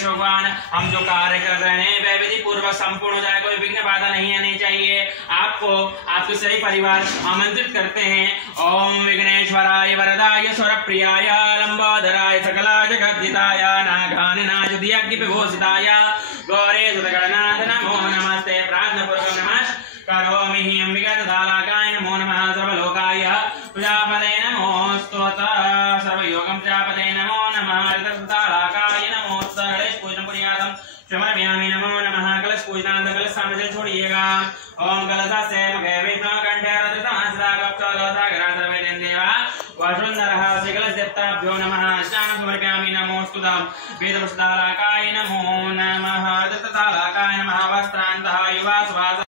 विघ्नेश भगवान हम जो कार्य कर रहे हैं वह विधि पूर्वक संपूर्ण हो जाए, कोई विघ्न बाधा नहीं आनी चाहिए। आपको आपके सही परिवार आमंत्रित करते हैं। ओम विघ्नेश्वराय वरदाय स्वरप्रियाय लंबोदराय सकला जगद्दिताय नागाननाथ दियज्ञविभूषिताय गौरे सुतगणनाथ नमो नमस्ते। प्रार्थना पूर्वक नमः करोमि हि अंबिका ददालाकाय नमो नमः। सर्वलोकाय प्रजापते नमोस्तु सर्वयोगं प्रजापते नमो नमः। ददालाकाय नमोस्तु। गणेश पूजन पुण्यादम समर्पयामि नमो नमः। कलश पूजनांत कलश सामने छोड़िएगा। ओम कलशस्य मुखे विष्णु कंठे रुद्रतांसदा कक्षोदसागरा सर्वैर्देवा वसुंधरः श्रीकलशदेवताभ्यो नमः। स्नानं समर्पयामि नमोस्तुतं। वेदपुस्तकाय नमो नमः। दत्ततालाकाय नमः। वस्त्रान्त